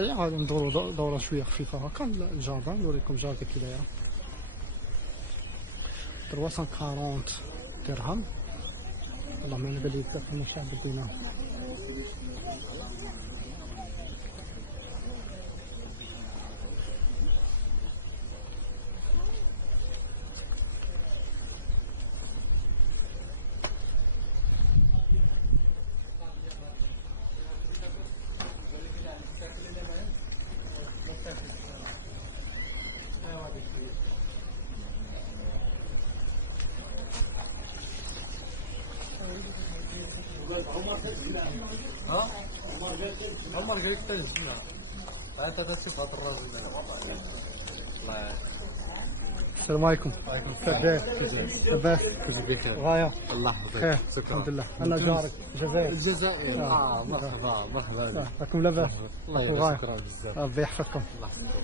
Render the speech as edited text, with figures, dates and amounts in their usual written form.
غادي ندورو دورة شوية خفيفة هكا الجاردان، نوريكم جاردان كي دايرة. 340 درهم. والله ما نبالي بزاف المشاهد بديناهم. عمر قال لك تنزلنا انت تشوف هذا الراجل. الله السلام عليكم. كيف داير؟ لاباس؟ غاية؟ الله يحفظك. خير شكرا. الحمد لله. انا جارك الجزائر. الجزائر. مرحبا مرحبا. راكم لاباس؟ الله راكم يحفظك. غاية؟ بزاف. ربي يحفظكم. الله يحفظك.